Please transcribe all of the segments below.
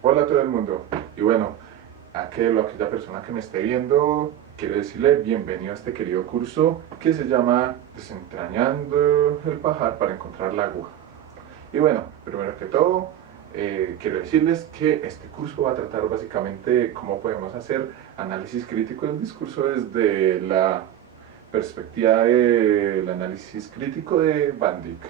Hola a todo el mundo. Y bueno, aquel o aquella persona que me esté viendo, quiero decirle bienvenido a este querido curso que se llama Desentrañando el pajar para encontrar la aguja. Y bueno, primero que todo, quiero decirles que este curso va a tratar básicamente de cómo podemos hacer análisis crítico del discurso desde la perspectiva del análisis crítico de Van Dyck.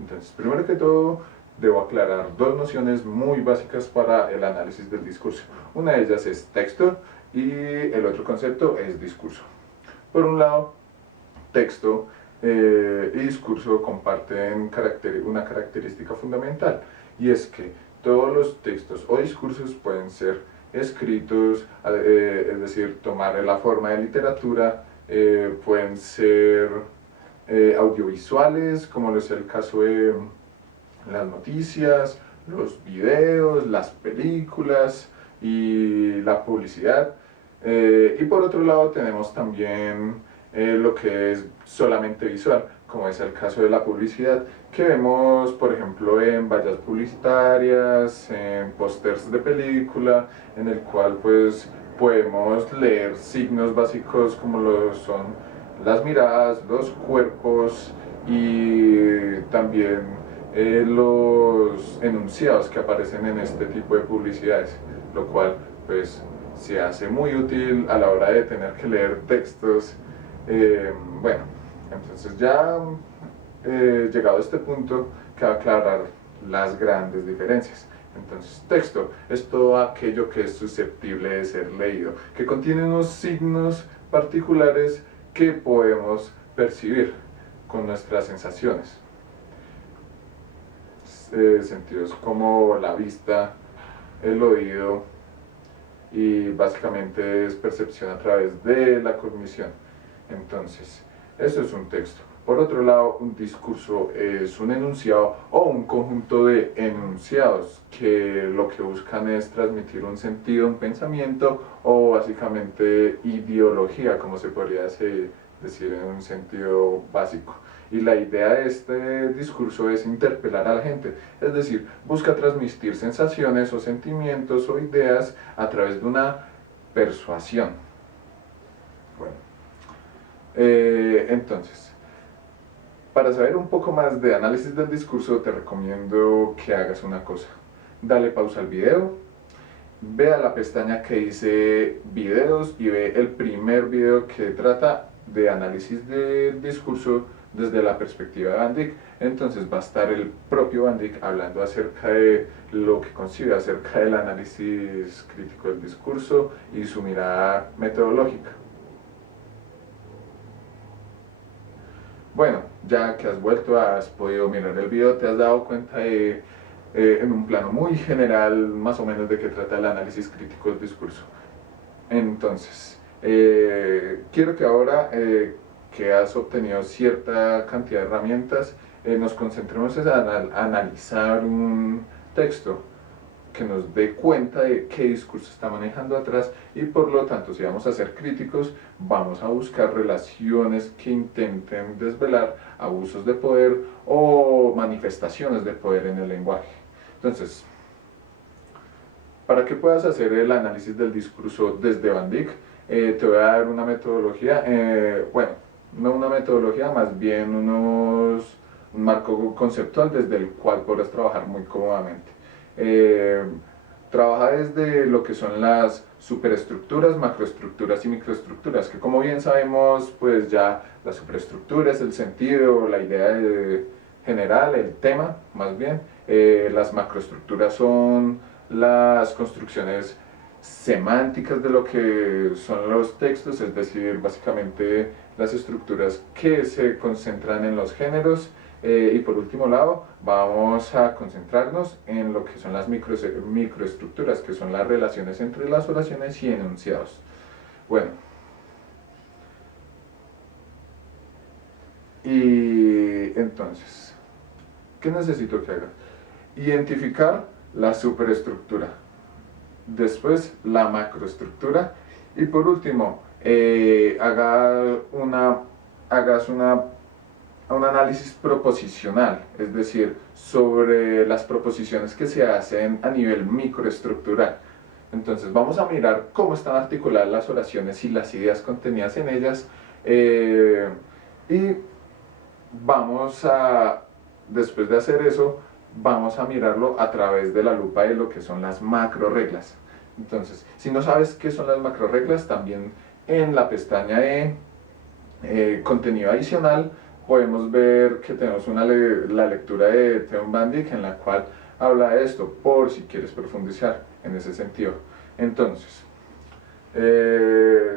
Entonces, primero que todo, debo aclarar dos nociones muy básicas para el análisis del discurso. Una de ellas es texto y el otro concepto es discurso. Por un lado, texto y discurso comparten una característica fundamental, y es que todos los textos o discursos pueden ser escritos, es decir, tomar la forma de literatura, pueden ser audiovisuales, como es el caso de las noticias, los videos, las películas y la publicidad. Y por otro lado tenemos también lo que es solamente visual, como es el caso de la publicidad, que vemos por ejemplo en vallas publicitarias, en pósters de película, en el cual pues podemos leer signos básicos como lo son las miradas, los cuerpos y también los enunciados que aparecen en este tipo de publicidades, lo cual pues se hace muy útil a la hora de tener que leer textos. Bueno, entonces ya llegado a este punto, cabe aclarar las grandes diferencias. Entonces, texto es todo aquello que es susceptible de ser leído, que contiene unos signos particulares que podemos percibir con nuestras sensaciones. Sentidos como la vista, el oído, y básicamente es percepción a través de la cognición. Entonces, eso es un texto. Por otro lado, un discurso es un enunciado o un conjunto de enunciados que lo que buscan es transmitir un sentido, un pensamiento o básicamente ideología, como se podría decir en un sentido básico. Y la idea de este discurso es interpelar a la gente, es decir, busca transmitir sensaciones o sentimientos o ideas a través de una persuasión. Bueno, entonces, para saber un poco más de análisis del discurso, te recomiendo que hagas una cosa. Dale pausa al video, ve a la pestaña que dice videos y ve el primer video que trata de análisis del discurso desde la perspectiva de Van Dyck. Entonces va a estar el propio Van Dyck hablando acerca de lo que concibe acerca del análisis crítico del discurso y su mirada metodológica. Bueno, ya que has vuelto, has podido mirar el video, te has dado cuenta de, en un plano muy general, más o menos de qué trata el análisis crítico del discurso. Entonces, quiero que ahora que has obtenido cierta cantidad de herramientas, nos concentremos en analizar un texto que nos dé cuenta de qué discurso está manejando atrás, y por lo tanto, si vamos a ser críticos, vamos a buscar relaciones que intenten desvelar abusos de poder o manifestaciones de poder en el lenguaje. Entonces, para que puedas hacer el análisis del discurso desde Van Dyck, te voy a dar una metodología, bueno, no una metodología, más bien un marco conceptual desde el cual podrás trabajar muy cómodamente. Trabaja desde lo que son las superestructuras, macroestructuras y microestructuras, que como bien sabemos, pues ya la superestructura es el sentido, la idea general, el tema más bien. Las macroestructuras son las construcciones semánticas de lo que son los textos, es decir, básicamente las estructuras que se concentran en los géneros. Y por último lado, vamos a concentrarnos en lo que son las microestructuras, que son las relaciones entre las oraciones y enunciados. Bueno, y entonces, ¿qué necesito que haga? Identificar la superestructura, después la macroestructura, y por último, hagas una a un análisis proposicional, es decir, sobre las proposiciones que se hacen a nivel microestructural. Entonces vamos a mirar cómo están articuladas las oraciones y las ideas contenidas en ellas, y vamos a, después de hacer eso, vamos a mirarlo a través de la lupa de lo que son las macro reglas. Entonces, si no sabes qué son las macro reglas, también en la pestaña de contenido adicional podemos ver que tenemos la lectura de Theo van Dijk, en la cual habla de esto, por si quieres profundizar en ese sentido. Entonces,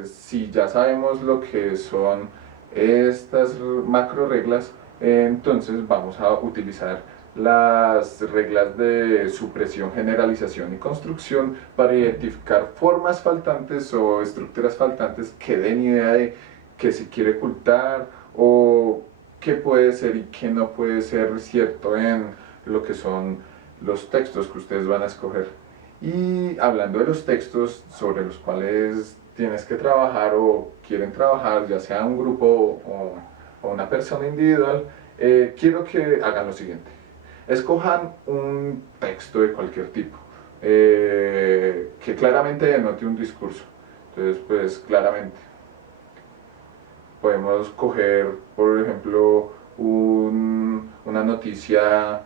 si ya sabemos lo que son estas macro reglas, entonces vamos a utilizar las reglas de supresión, generalización y construcción para identificar formas faltantes o estructuras faltantes que den idea de qué se quiere ocultar o qué puede ser y qué no puede ser cierto en lo que son los textos que ustedes van a escoger. Y hablando de los textos sobre los cuales tienes que trabajar o quieren trabajar, ya sea un grupo o una persona individual, quiero que hagan lo siguiente. Escojan un texto de cualquier tipo, que claramente denote un discurso. Entonces, pues claramente podemos coger, por ejemplo, una noticia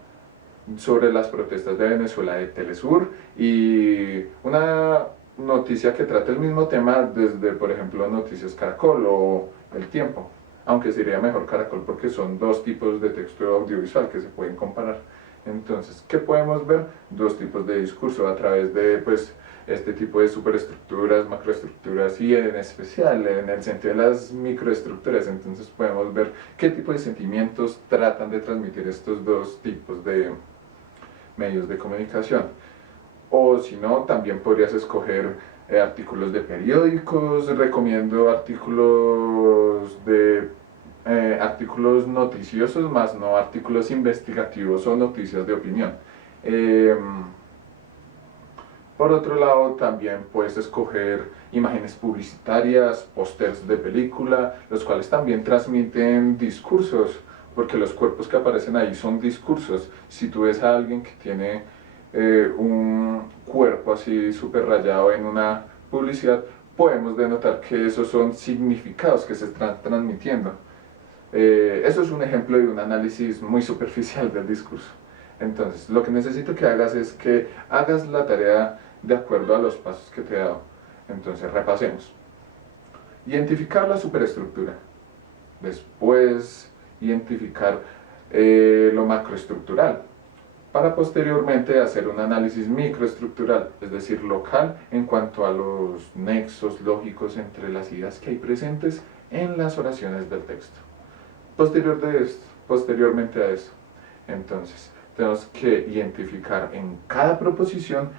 sobre las protestas de Venezuela de Telesur y una noticia que trate el mismo tema desde, por ejemplo, Noticias Caracol o El Tiempo, aunque sería mejor Caracol porque son dos tipos de texto audiovisual que se pueden comparar. Entonces, ¿qué podemos ver? Dos tipos de discurso a través de este tipo de superestructuras, macroestructuras y en especial en el sentido de las microestructuras. Entonces podemos ver qué tipo de sentimientos tratan de transmitir estos dos tipos de medios de comunicación. O si no, también podrías escoger artículos de periódicos. Recomiendo artículos noticiosos, más no artículos investigativos o noticias de opinión. Por otro lado, también puedes escoger imágenes publicitarias, pósters de película, los cuales también transmiten discursos, porque los cuerpos que aparecen ahí son discursos. Si tú ves a alguien que tiene un cuerpo así súper rayado en una publicidad, podemos denotar que esos son significados que se están transmitiendo. Eso es un ejemplo de un análisis muy superficial del discurso. Entonces, lo que necesito que hagas es que hagas la tarea de acuerdo a los pasos que te he dado. Entonces, repasemos. Identificar la superestructura. Después, identificar lo macroestructural. Para posteriormente hacer un análisis microestructural, es decir, local, en cuanto a los nexos lógicos entre las ideas que hay presentes en las oraciones del texto. Posteriormente a esto, entonces, tenemos que identificar en cada proposición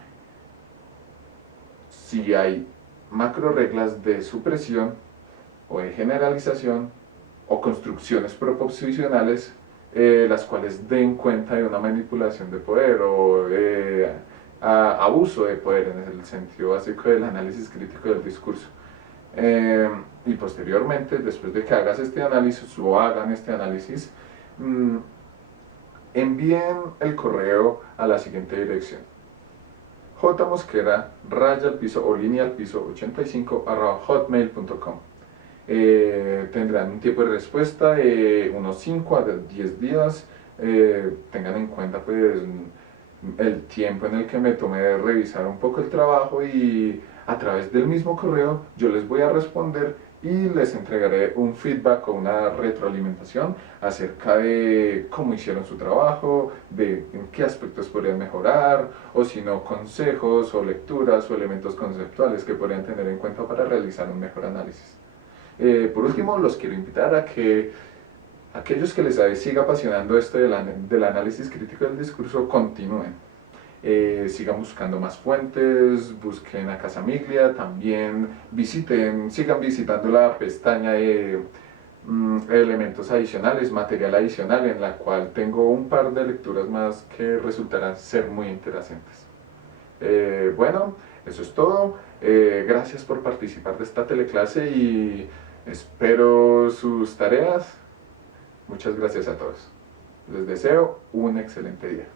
si hay macro reglas de supresión o de generalización o construcciones proposicionales, las cuales den cuenta de una manipulación de poder o abuso de poder en el sentido básico del análisis crítico del discurso. Y posteriormente, después de que hagas este análisis o hagan este análisis, envíen el correo a la siguiente dirección: jmosquera _85@hotmail.com. Tendrán un tiempo de respuesta de unos 5 a 10 días. Tengan en cuenta pues el tiempo en el que me tomé de revisar un poco el trabajo, y a través del mismo correo yo les voy a responder y les entregaré un feedback o una retroalimentación acerca de cómo hicieron su trabajo, de en qué aspectos podrían mejorar, o si no, consejos o lecturas o elementos conceptuales que podrían tener en cuenta para realizar un mejor análisis. Por último, los quiero invitar a que aquellos que les siga apasionando esto del análisis crítico del discurso continúen. Sigan buscando más fuentes, busquen a Casamiglia, también sigan visitando la pestaña de elementos adicionales, material adicional, en la cual tengo un par de lecturas más que resultarán ser muy interesantes. Bueno, eso es todo. Gracias por participar de esta teleclase y espero sus tareas. Muchas gracias a todos. Les deseo un excelente día.